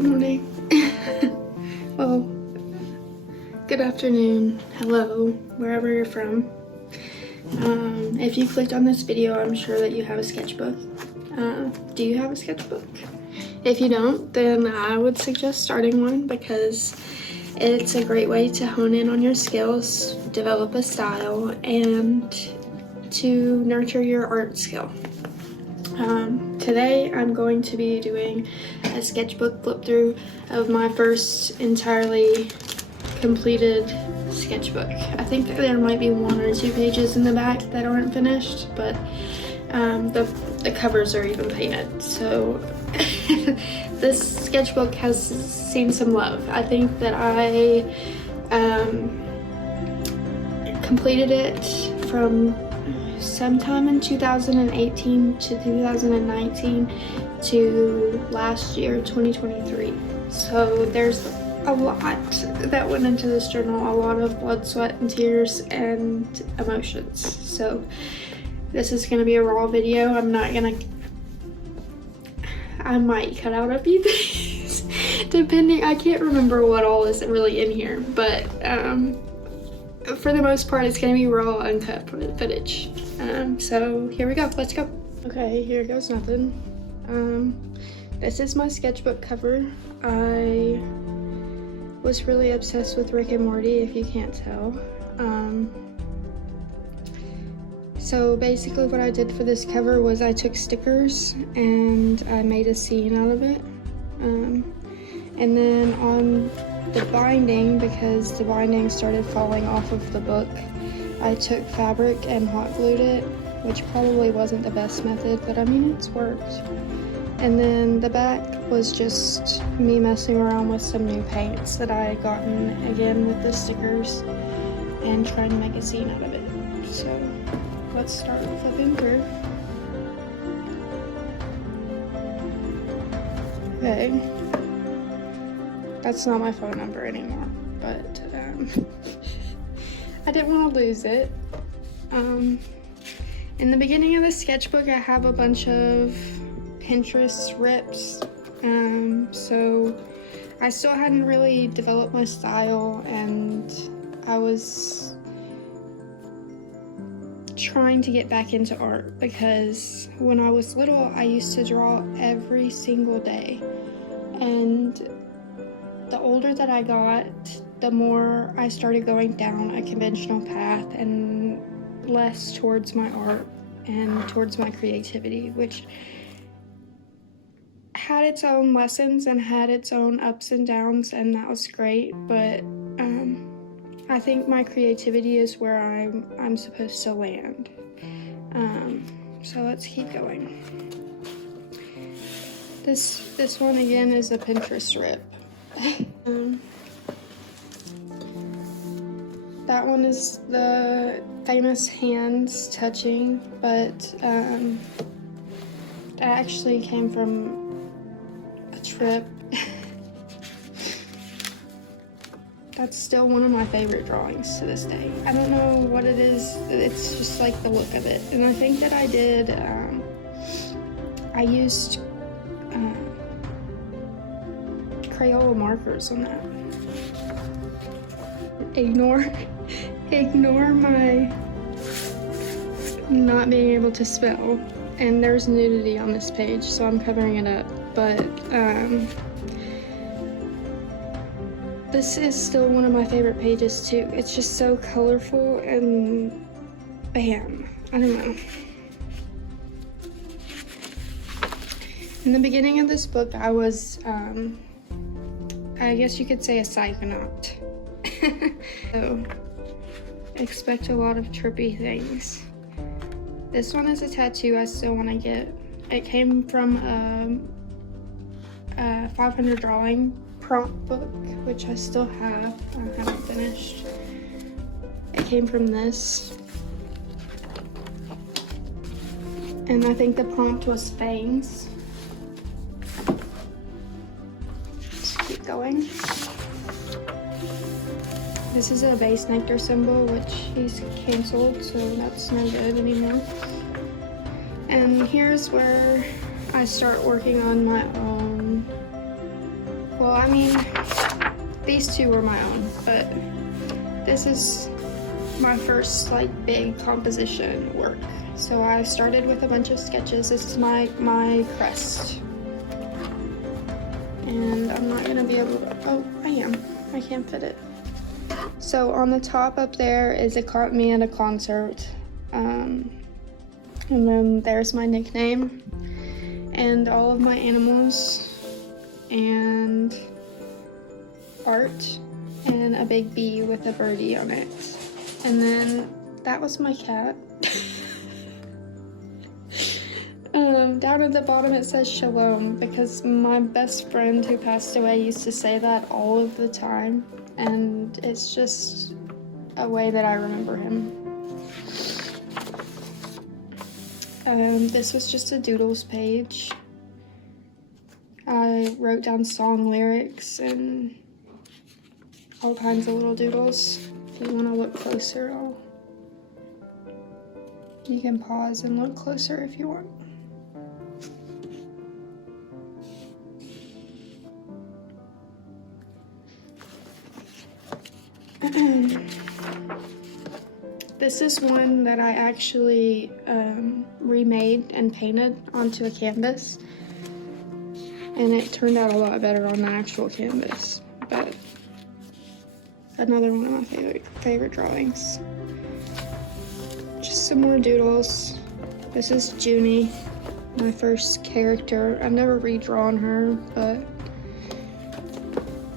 Good morning. Well, good afternoon, hello, wherever you're from. If you clicked on this video, I'm sure that you have a sketchbook. Do you have a sketchbook? If you don't, then I would suggest starting one because it's a great way to hone in on your skills, develop a style, and to nurture your art skill. Today I'm going to be doing a sketchbook flip through of my first entirely completed sketchbook. I think there might be 1 or 2 pages in the back that aren't finished, but the covers are even painted. So this sketchbook has seen some love. I think that I completed it from sometime in 2018 to 2019 to last year, 2023. So there's a lot that went into this journal, a lot of blood, sweat, and tears and emotions. So this is gonna be a raw video. I might cut out a few things depending. I can't remember what all is really in here, but for the most part it's gonna be raw, uncut footage. So here we go, let's go. Okay, here goes nothing. This is my sketchbook cover. I was really obsessed with Rick and Morty, if you can't tell. So basically what I did for this cover was I took stickers and I made a scene out of it. And then on the binding, because the binding started falling off of the book, I took fabric and hot glued it, which probably wasn't the best method, but I mean, it's worked. And then the back was just me messing around with some new paints that I had gotten, again with the stickers, and trying to make a scene out of it. So let's start flipping through. Okay, that's not my phone number anymore, but I didn't want to lose it. In the beginning of the sketchbook, I have a bunch of Pinterest rips, so I still hadn't really developed my style, and I was trying to get back into art because when I was little, I used to draw every single day, and the older that I got, the more I started going down a conventional path and less towards my art and towards my creativity, which had its own lessons and had its own ups and downs, and that was great, but I think my creativity is where I'm supposed to land. So let's keep going. This one again is a Pinterest rip. That one is the famous hands touching, but that actually came from a trip. That's still one of my favorite drawings to this day. I don't know what it is, it's just like the look of it. And I think that I did, I used Crayola markers on that. Ignore my not being able to spell. And there's nudity on this page, so I'm covering it up. But this is still one of my favorite pages too. It's just so colorful and bam, I don't know. In the beginning of this book, I was, I guess you could say a psychonaut. So, expect a lot of trippy things. This one is a tattoo I still want to get. It came from a 500 drawing prompt book, which I still have. I haven't finished. It came from this. And I think the prompt was fangs. Let's keep going. This is a base nectar symbol, which he's canceled, so that's no good anymore. And here's where I start working on my own Well, I mean, these two were my own, but this is my first like big composition work. So I started with a bunch of sketches. This is my crest. And I'm not gonna be able to, oh, I can't fit it. So on the top up there is me at a concert. And then there's my nickname and all of my animals and art and a big bee with a birdie on it. And then that was my cat. Down at the bottom it says Shalom because my best friend who passed away used to say that all of the time, and it's just a way that I remember him. This was just a doodles page. I wrote down song lyrics and all kinds of little doodles. If you want to look closer, you can pause and look closer if you want. This is one that I actually remade and painted onto a canvas, and it turned out a lot better on the actual canvas. But another one of my favorite drawings. Just some more doodles. This is Junie, my first character. I've never redrawn her, but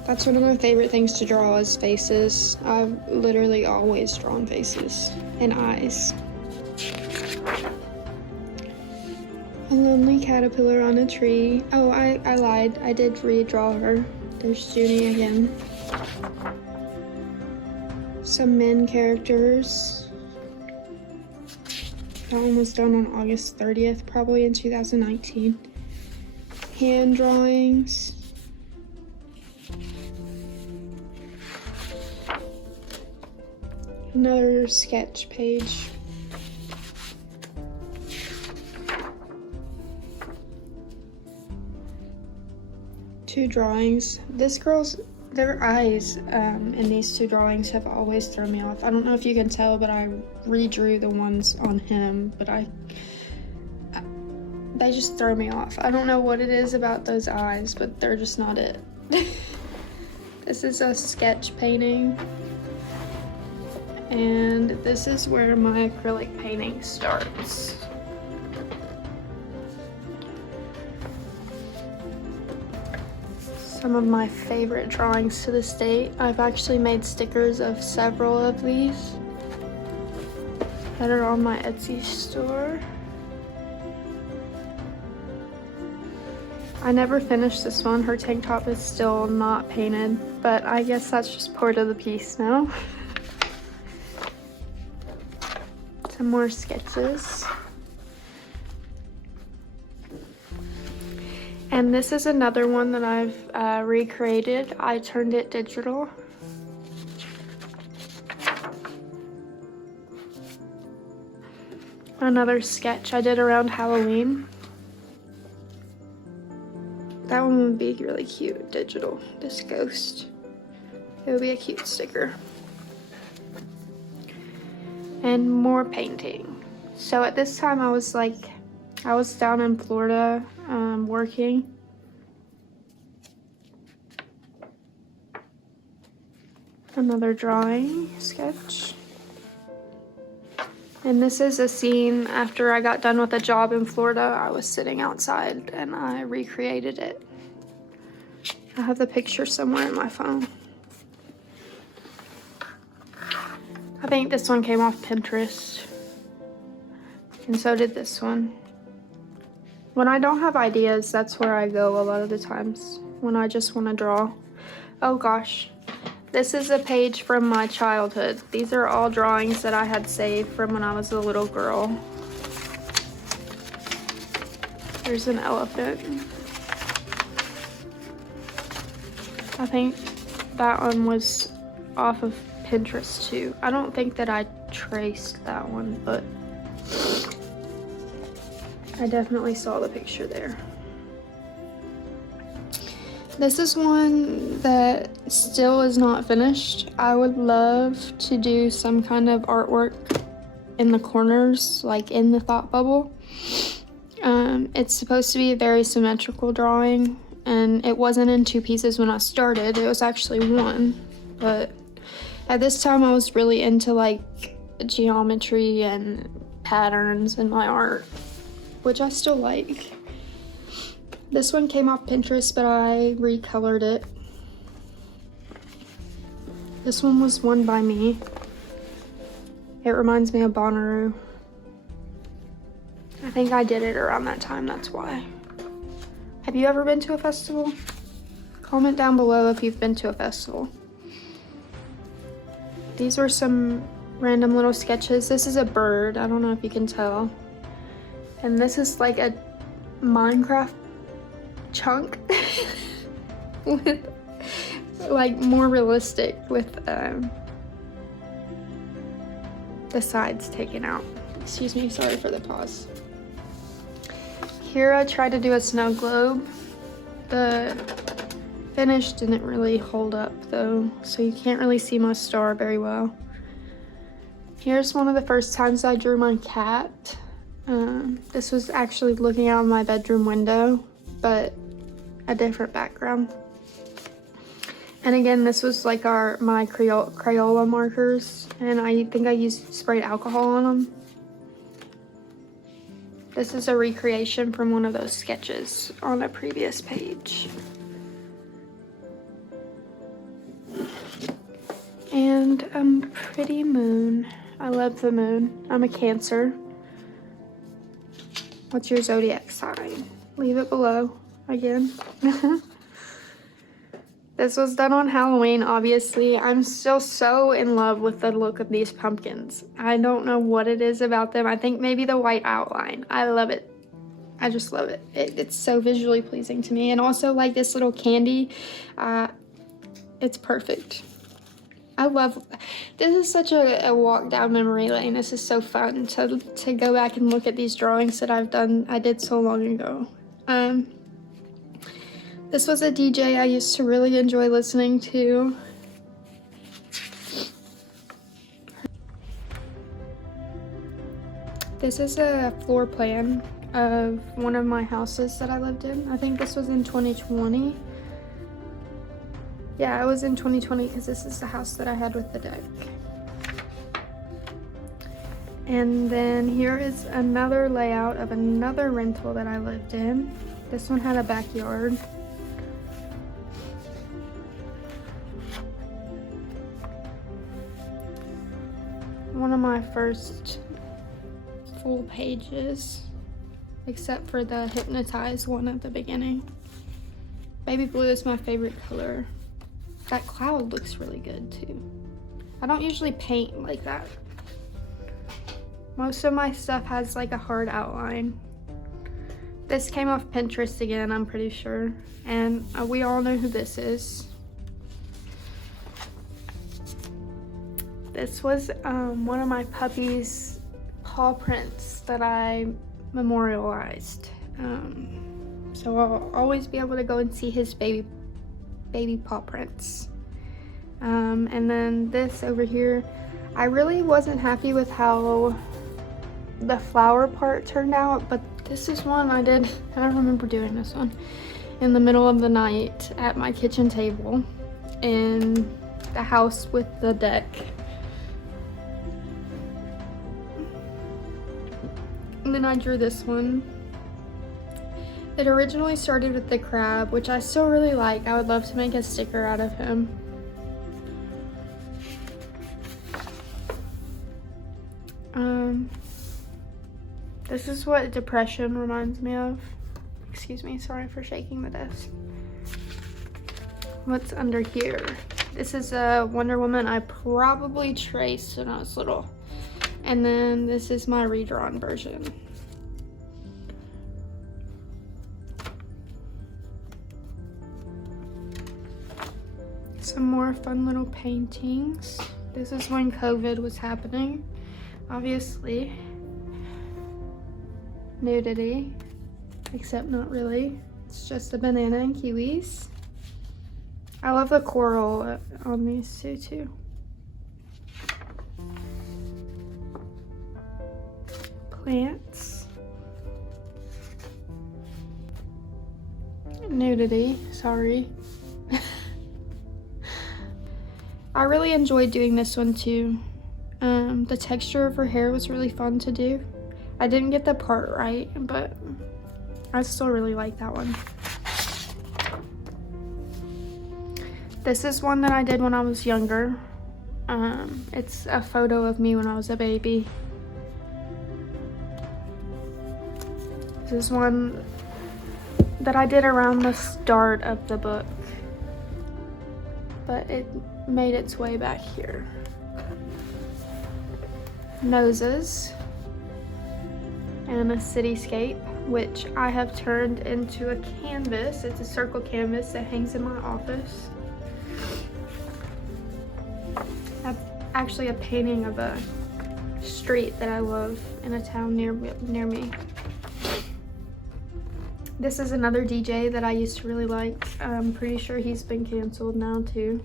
that's one of my favorite things to draw is faces. I've literally always drawn faces and eyes. A lonely caterpillar on a tree. Oh, I lied. I did redraw her. There's Junie again. Some men characters. That one was done on August 30th, probably in 2019. Hand drawings. Another sketch page. Two drawings. Their eyes in these two drawings have always thrown me off. I don't know if you can tell, but I redrew the ones on him, but they just throw me off. I don't know what it is about those eyes, but they're just not it. This is a sketch painting. And this is where my acrylic painting starts. Some of my favorite drawings to this date. I've actually made stickers of several of these that are on my Etsy store. I never finished this one. Her tank top is still not painted, but I guess that's just part of the piece now. Some more sketches. And this is another one that I've recreated. I turned it digital. Another sketch I did around Halloween. That one would be really cute, digital, this ghost. It would be a cute sticker. And more painting. So at this time I was down in Florida working. Another drawing, sketch. And this is a scene after I got done with a job in Florida. I was sitting outside and I recreated it. I have the picture somewhere in my phone. I think this one came off Pinterest. And so did this one. When I don't have ideas, that's where I go a lot of the times. When I just want to draw. Oh gosh. This is a page from my childhood. These are all drawings that I had saved from when I was a little girl. There's an elephant. I think that one was off of Pinterest too. I don't think that I traced that one, but I definitely saw the picture there. This is one that still is not finished. I would love to do some kind of artwork in the corners, like in the thought bubble. It's supposed to be a very symmetrical drawing, and it wasn't in 2 pieces when I started. It was actually 1, but at this time I was really into like geometry and patterns in my art, which I still like. This one came off Pinterest, but I recolored it. This one was one by me. It reminds me of Bonnaroo. I think I did it around that time, that's why. Have you ever been to a festival? Comment down below if you've been to a festival. These were some random little sketches. This is a bird, I don't know if you can tell. And this is like a Minecraft chunk with like more realistic with the sides taken out. Excuse me, sorry for the pause. Here I tried to do a snow globe. The finish didn't really hold up though, so you can't really see my star very well. Here's one of the first times I drew my cat. This was actually looking out of my bedroom window, but a different background. And again, this was like my Crayola markers, and I think I used sprayed alcohol on them. This is a recreation from one of those sketches on a previous page. And a pretty moon. I love the moon. I'm a Cancer. What's your zodiac sign? Leave it below again. This was done on Halloween, obviously. I'm still so in love with the look of these pumpkins. I don't know what it is about them. I think maybe the white outline. I love it. I just love it. It's so visually pleasing to me. And also like this little candy, it's perfect. I love, this is such a walk down memory lane. This is so fun to go back and look at these drawings that I did so long ago. This was a DJ I used to really enjoy listening to. This is a floor plan of one of my houses that I lived in. I think this was in 2020. Yeah, it was in 2020 because this is the house that I had with the deck. And then here is another layout of another rental that I lived in. This one had a backyard. One of my first full pages, except for the hypnotized one at the beginning. Baby blue is my favorite color. That cloud looks really good too. I don't usually paint like that. Most of my stuff has like a hard outline. This came off Pinterest again, I'm pretty sure. And we all know who this is. This was one of my puppy's paw prints that I memorialized. So I'll always be able to go and see his baby paw prints. And then this over here, I really wasn't happy with how the flower part turned out, but this is one I did, I remember doing this one in the middle of the night at my kitchen table in the house with the deck. And then I drew this one. It originally started with the crab, which I still really like. I would love to make a sticker out of him. This is what depression reminds me of. Excuse me, sorry for shaking the desk. What's under here? This is a Wonder Woman I probably traced when I was little. And then this is my redrawn version. Some more fun little paintings. This is when COVID was happening, obviously. Nudity, except not really. It's just a banana and kiwis. I love the coral on these two too. Plants. Nudity, sorry. I really enjoyed doing this one too. The texture of her hair was really fun to do. I didn't get the part right, but I still really like that one. This is one that I did when I was younger. It's a photo of me when I was a baby. This is one that I did around the start of the book, but it made its way back here. Noses and a cityscape, which I have turned into a canvas. It's a circle canvas that hangs in my office. Actually a painting of a street that I love in a town near me. This is another DJ that I used to really like. I'm pretty sure he's been canceled now too.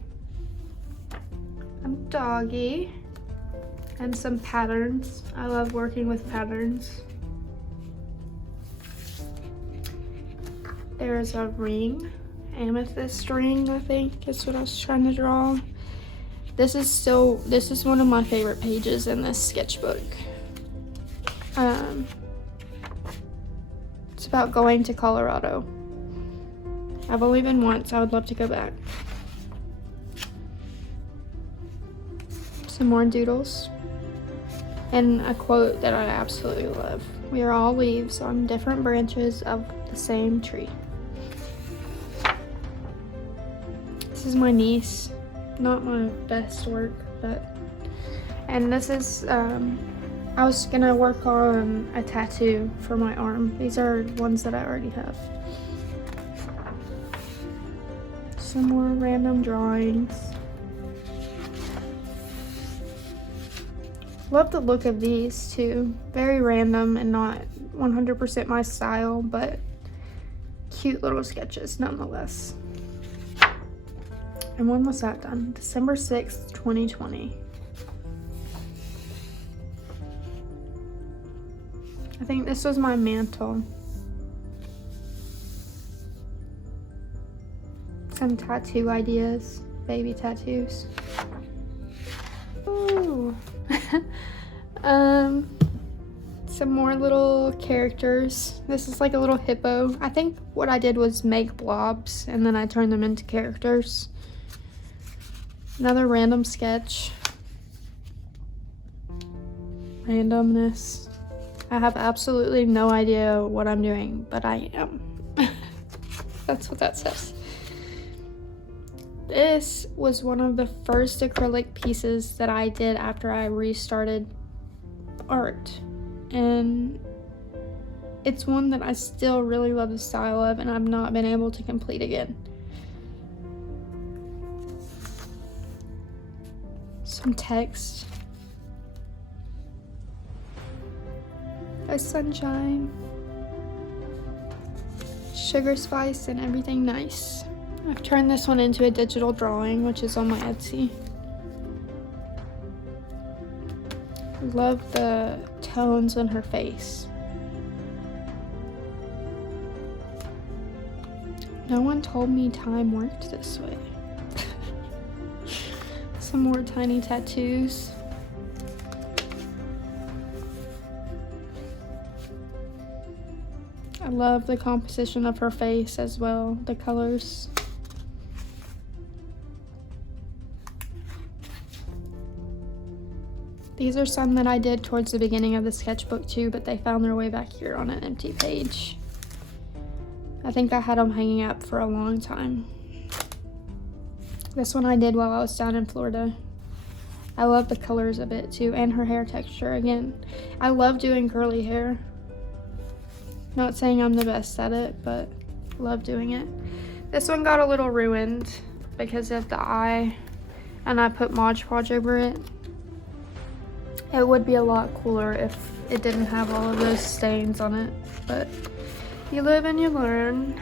A doggy and some patterns. I love working with patterns. There's a ring, amethyst ring, I think is what I was trying to draw. This is one of my favorite pages in this sketchbook. It's about going to Colorado. I've only been once, I would love to go back. Some more doodles. And a quote that I absolutely love. We are all leaves on different branches of the same tree. This is my niece. Not my best work, but... And this is, I was gonna work on a tattoo for my arm. These are ones that I already have. Some more random drawings. Love the look of these too. Very random and not 100% my style, but cute little sketches nonetheless. And when was that done? December 6th, 2020. I think this was my mantle. Some tattoo ideas, baby tattoos. Ooh. Some more little characters. This is like a little hippo. I think what I did was make blobs and then I turned them into characters. Another random sketch. Randomness. I have absolutely no idea what I'm doing, but I am. That's what that says. This was one of the first acrylic pieces that I did after I restarted art. And it's one that I still really love the style of and I've not been able to complete again. Some text. A sunshine. Sugar spice and everything nice. I've turned this one into a digital drawing, which is on my Etsy. Love the tones in her face. No one told me time worked this way. Some more tiny tattoos. I love the composition of her face as well, the colors. These are some that I did towards the beginning of the sketchbook too, but they found their way back here on an empty page. I think I had them hanging up for a long time. This one I did while I was down in Florida. I love the colors of it too, and her hair texture again. I love doing curly hair. Not saying I'm the best at it, but love doing it. This one got a little ruined because of the eye, and I put Mod Podge over it. It would be a lot cooler if it didn't have all of those stains on it, but you live and you learn.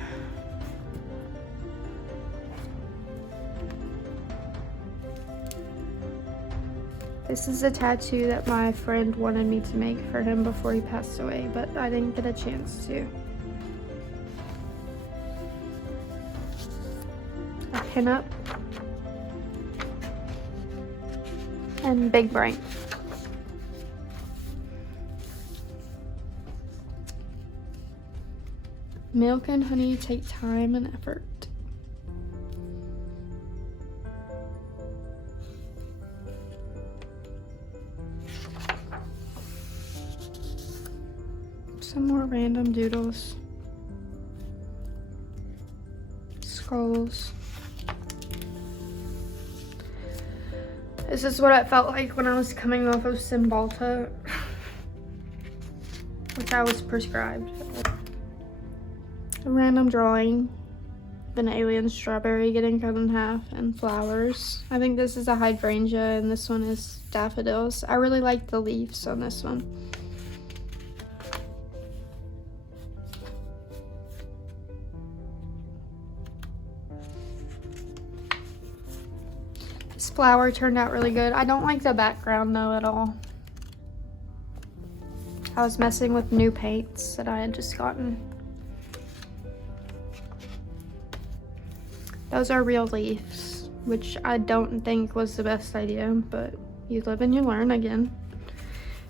This is a tattoo that my friend wanted me to make for him before he passed away, but I didn't get a chance to. A pinup. And big brain. Milk and honey take time and effort. Some more random doodles. Skulls. This is what it felt like when I was coming off of Cymbalta, which I was prescribed. A random drawing of an alien strawberry getting cut in half and flowers. I think this is a hydrangea and this one is daffodils. I really like the leaves on this one. This flower turned out really good. I don't like the background though at all. I was messing with new paints that I had just gotten. Those are real leaves, which I don't think was the best idea, but you live and you learn again.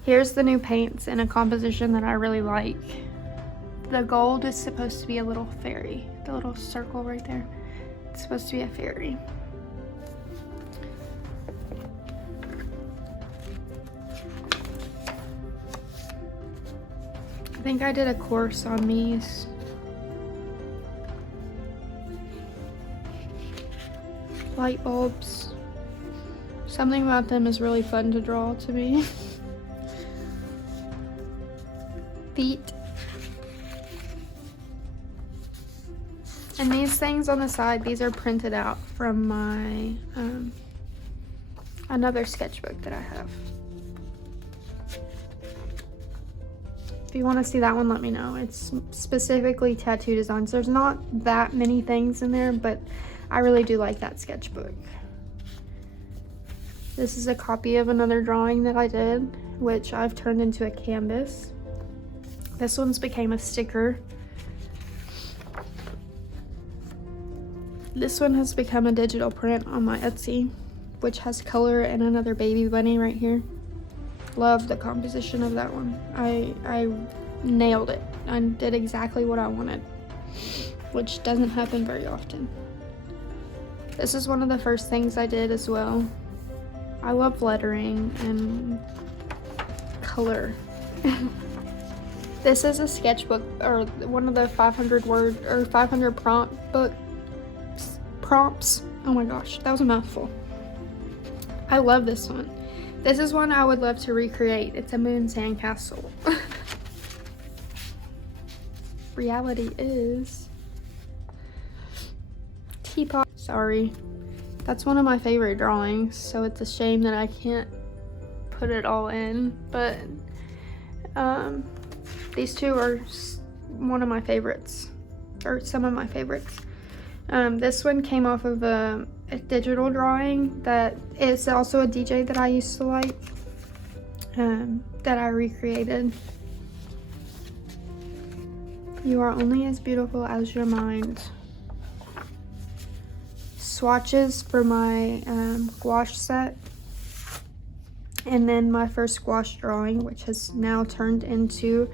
Here's the new paints in a composition that I really like. The gold is supposed to be a little fairy. The little circle right there. It's supposed to be a fairy. I think I did a course on these. Light bulbs. Something about them is really fun to draw to me. Feet. And these things on the side, these are printed out from my another sketchbook that I have. If you want to see that one, let me know. It's specifically tattoo designs. There's not that many things in there, but I really do like that sketchbook. This is a copy of another drawing that I did, which I've turned into a canvas. This one's became a sticker. This one has become a digital print on my Etsy, which has color and another baby bunny right here. Love the composition of that one. I nailed it. I did exactly what I wanted, which doesn't happen very often. This is one of the first things I did as well. I love lettering and color. This is a sketchbook, or one of the 500 word or 500 prompts. Oh my gosh, that was a mouthful. I love this one. This is one I would love to recreate. It's a moon sandcastle. Reality is teapot. Sorry. That's one of my favorite drawings, so it's a shame that I can't put it all in, but these two are one of my favorites, or some of my favorites. This one came off of a digital drawing that is also a DJ that I used to like, that I recreated. You are only as beautiful as your mind. Swatches for my gouache set, and then my first gouache drawing, which has now turned into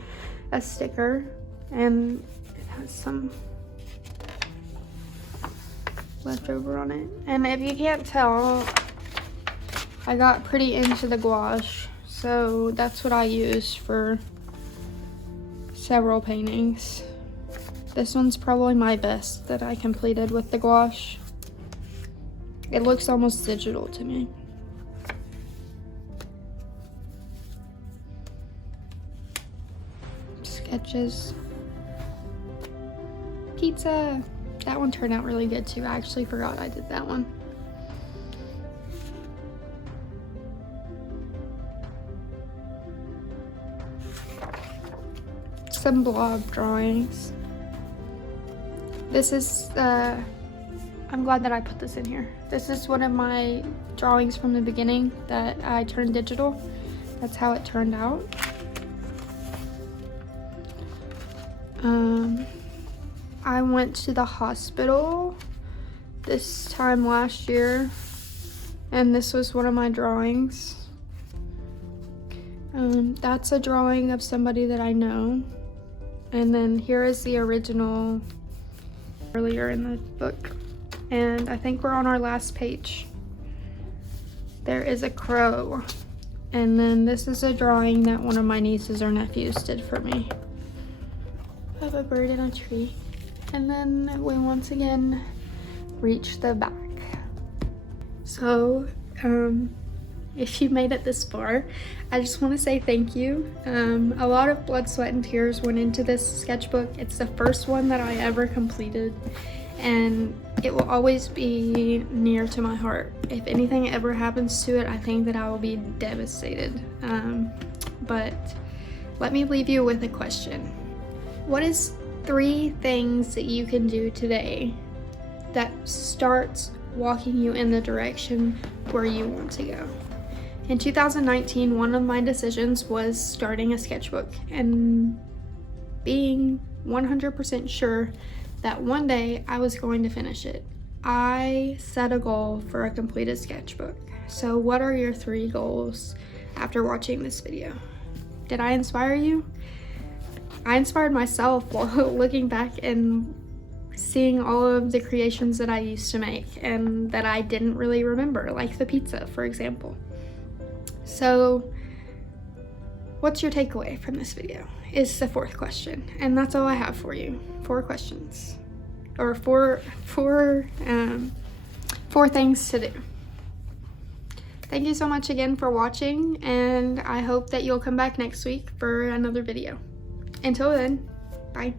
a sticker, and it has some leftover on it. And if you can't tell, I got pretty into the gouache, so that's what I use for several paintings. This one's probably my best that I completed with the gouache. It looks almost digital to me. Sketches. Pizza. That one turned out really good too. I actually forgot I did that one. Some blob drawings. This is I'm glad that I put this in here. This is one of my drawings from the beginning that I turned digital. That's how it turned out. I went to the hospital this time last year, and this was one of my drawings. That's a drawing of somebody that I know. And then here is the original earlier in the book. And I think we're on our last page. There is a crow. And then this is a drawing that one of my nieces or nephews did for me of a bird in a tree. And then we once again reach the back. So, if you made it this far, I just want to say thank you. A lot of blood, sweat, and tears went into this sketchbook. It's the first one that I ever completed, and it will always be near to my heart. If anything ever happens to it, I think that I will be devastated. But let me leave you with a question. What is 3 things that you can do today that starts walking you in the direction where you want to go? In 2019, one of my decisions was starting a sketchbook and being 100% sure that one day I was going to finish it. I set a goal for a completed sketchbook. So what are your 3 goals after watching this video? Did I inspire you? I inspired myself while looking back and seeing all of the creations that I used to make and that I didn't really remember, like the pizza, for example. So what's your takeaway from this video is the 4th question, and that's all I have for you. 4 questions, or four things to do. Thank you so much again for watching, and I hope that you'll come back next week for another video. Until then, bye.